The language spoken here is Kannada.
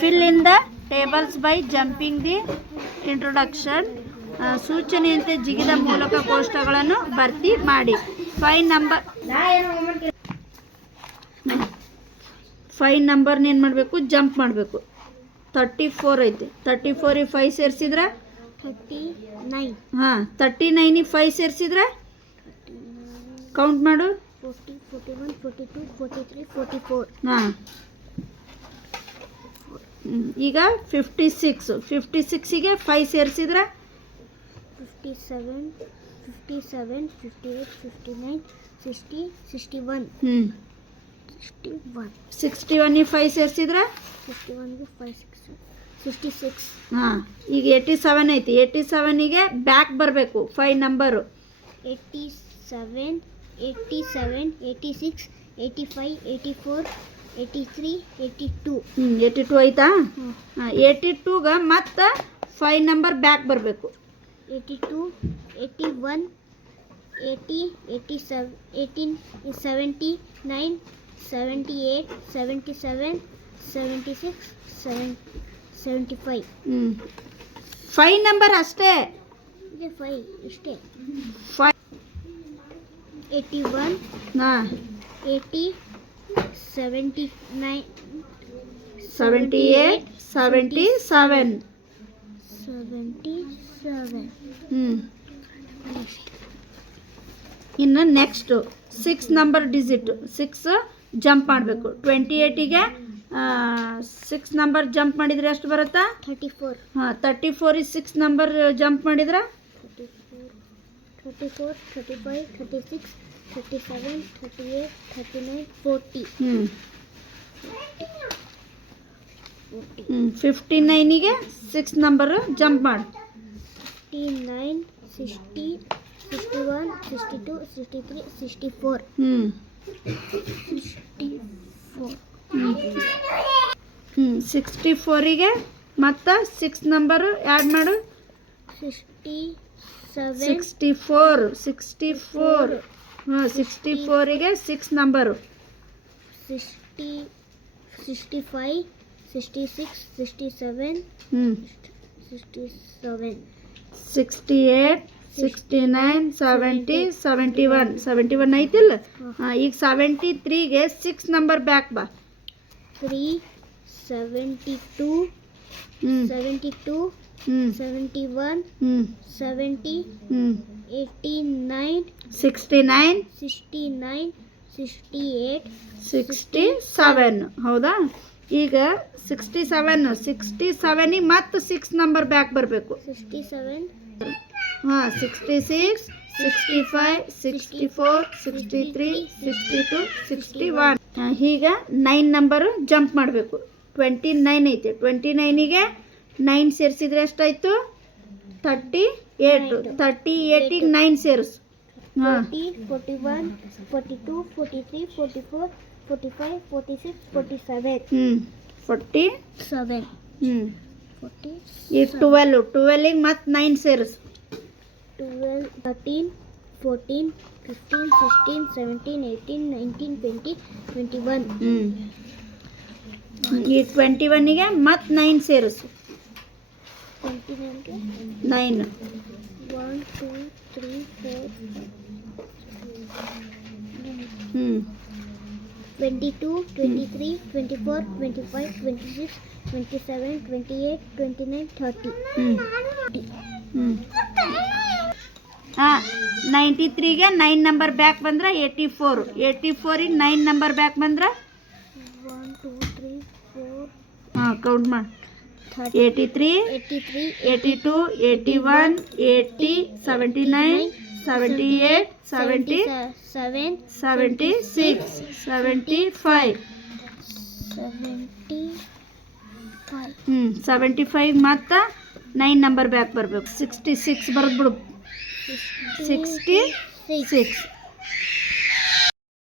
Fill in the tables by jumping the introduction ಸೂಚನೆಯಂತೆ ಜಿಗಿದ ಮೂಲಕ ಕೋಷ್ಟಗಳನ್ನು ಭರ್ತಿ ಮಾಡಿ. ಫೈನ್ ನಂಬರ್ ಫೈನ್ ನಂಬರ್ನ ಏನು ಮಾಡಬೇಕು? ಜಂಪ್ ಮಾಡಬೇಕು. ತರ್ಟಿ ಫೋರ್ ಐತೆ. ತರ್ಟಿ ಫೋರಿಗೆ ಫೈವ್ ಸೇರಿಸಿದ್ರೆ? ತರ್ಟಿ ನೈನ್ ಹಾಂ ತರ್ಟಿ ನೈನಿಗೆ ಫೈವ್ ಸೇರಿಸಿದ್ರೆ? ಕೌಂಟ್ ಮಾಡು. Forty forty one forty two forty three forty four ಹಾಂ. ಈಗ ಫಿಫ್ಟಿ ಸಿಕ್ಸ್ ಫಿಫ್ಟಿ ಸಿಕ್ಸಿಗೆ ಫೈ ಸೇರಿಸಿದ್ರೆ? Fifty seven fifty seven fifty eight fifty nine sixty sixty one ಹ್ಞೂ ಸಿಕ್ಸ್ಟಿ ಒನ್ ಸಿಕ್ಸ್ಟಿ ಒನ್ಗೆ ಫೈ ಸೇರಿಸಿದ್ರೆ? ಸಿಕ್ಸ್ಟಿ ಒನ್ಗೆ ಫೈವ್ ಸಿಕ್ಸ್ ಸಿಕ್ಸ್ಟಿ ಸಿಕ್ಸ್ ಹಾಂ ಈಗ ಏಯ್ಟಿ ಸೆವೆನ್ ಐತಿ. ಏಯ್ಟಿ ಸೆವೆನಿಗೆ ಬ್ಯಾಕ್ ಬರಬೇಕು five number eighty seven eighty seven eighty six eighty five eighty four eighty three eighty two ಹ್ಞೂ ಏಯ್ಟಿ ಟು ಹಾಂ ಏಯ್ಟಿ ಟೂಗೆ ಮತ್ತೆ ಫೈವ್ ನಂಬರ್ ಬ್ಯಾಕ್ ಬರಬೇಕು. Eighty two eighty one eighty eighty seven eighteen seventy nine seventy eight seventy seven seventy six seven seventy five ಹ್ಞೂ ಫೈವ್ ನಂಬರ್ ಅಷ್ಟೇ. ಇದೆ ಫೈವ್ ಇಷ್ಟೇ. ಫೈ ಏಯ್ಟಿ ಒನ್ ಹಾಂ. ಏಯ್ಟಿ ಸೆವೆಂಟಿ ಸೆವೆನ್ ಹ್ಞೂ ಇನ್ನು next six number digit six jump ಮಾಡಬೇಕು. ಟ್ವೆಂಟಿ ಏಯ್ಟಿಗೆ ಸಿಕ್ಸ್ ನಂಬರ್ ಜಂಪ್ ಮಾಡಿದರೆ ಎಷ್ಟು ಬರುತ್ತಾ? ಥರ್ಟಿ ಫೋರ್ ಹಾಂ thirty four is six number jump ಮಾಡಿದ್ರೆ? Thirty four thirty four thirty five thirty six thirty seven thirty eight thirty nine forty ಹ್ಞೂ ಹ್ಞೂ ಫಿಫ್ಟಿ ನೈನಿಗೆ ಸಿಕ್ಸ್ ನಂಬರು ಜಂಪ್ ಮಾಡಿ. Fifty nine sixty sixty one sixty two sixty three sixty four ಹ್ಞೂ ಸಿಕ್ಸ್ಟಿ ಫೋರ್ ಹ್ಞೂ ಸಿಕ್ಸ್ಟಿ ಫೋರಿಗೆ ಮತ್ತು ಸಿಕ್ಸ್ ನಂಬರು ಆ್ಯಡ್ ಮಾಡು? Sixty sixty four sixty four ಹಾಂ sixty ಫೋರಿಗೆ six number sixty sixty five sixty six sixty seven ಹ್ಞೂ sixty seven sixty eight sixty nine seventy seventy one seventy one ಐತಿಲ್ಲ? ಹಾಂ. ಈಗ ಸೆವೆಂಟಿ ತ್ರೀಗೆ ಸಿಕ್ಸ್ ನಂಬರ್ ಬ್ಯಾಕ್ ಬಾ. ತ್ರೀ ಸೆವೆಂಟಿ ಟೂ ಹ್ಞೂ seventy two seventy one seventy eighty nine sixty nine sixty nine sixty eight sixty seven. ಹೌದಾ? ಈಗ ಸಿಕ್ಸ್ಟಿ ಸೆವೆನ್ ಸಿಕ್ಸ್ಟಿ ಸೆವೆನಿಗೆ ಮತ್ತು ಸಿಕ್ಸ್ ನಂಬರ್ ಬ್ಯಾಕ್ ಬರಬೇಕು. ಸಿಕ್ಸ್ಟಿ ಸೆವೆನ್ ಹಾಂ sixty six sixty five sixty four sixty three sixty two sixty one. ಈಗ ನೈನ್ ನಂಬರು ಜಂಪ್ ಮಾಡಬೇಕು. ಟ್ವೆಂಟಿ ನೈನ್ ಐತೆ. ಟ್ವೆಂಟಿ ನೈನಿಗೆ ನೈನ್ ಸೇರಿಸಿದ್ರೆ ಎಷ್ಟಾಯಿತು? ತರ್ಟಿ ಏಟ್ ತರ್ಟಿ ಏಟಿಗೆ ನೈನ್ ಸೇರಿಸು ಹಾಂ forty one forty two forty three forty four forty five forty six forty seven ಹ್ಞೂ ಫೋರ್ಟಿ ಸೆವೆನ್ ಹ್ಞೂ ಫೋರ್ಟಿ ಈಗ ಟ್ವೆಲ್ಲು ಟ್ವೆಲ್ಲಿಗೆ ಮತ್ತೆ ನೈನ್ ಸೇರಿಸು. Twelve thirteen fourteen fifteen sixteen seventeen eighteen nineteen twenty twenty one ಹ್ಞೂ ಈ ಟ್ವೆಂಟಿ ಒನ್ನಿಗೆ ಮತ್ತೆ ನೈನ್ ಸೇರಿಸು. Nine one two three four ಹ್ಞೂ twenty two twenty three twenty four twenty five twenty six twenty seven twenty eight twenty nine thirty ಹ್ಞೂ ಹಾಂ ನೈಂಟಿ ತ್ರೀಗೆ ನೈನ್ ನಂಬರ್ ಬ್ಯಾಕ್ ಬಂದ್ರೆ ಏಯ್ಟಿ ಫೋರು ಏಯ್ಟಿ ಫೋರಿಗೆ ನೈನ್ ನಂಬರ್ ಬ್ಯಾಕ್ ಬಂದ್ರೆ? ಒನ್ ಟೂ ತ್ರೀ ಫೋರ್ ಹಾಂ ಕೌಂಟ್ ಮಾಡಿ. Eighty three eighty two eighty one eighty seventy nine seventy eight seventy seven seventy six seventy five ಹ್ಞೂ ಸೆವೆಂಟಿ ಫೈವ್ ಮತ್ತು ನೈನ್ ನಂಬರ್ ಬ್ಯಾಕ್ ಬರಬೇಕು. ಸಿಕ್ಸ್ಟಿ ಸಿಕ್ಸ್ ಬರೆದ್ಬಿಡು ಸಿಕ್ಸ್ಟಿ ಸಿಕ್ಸ್ ಸಿಕ್ಸ್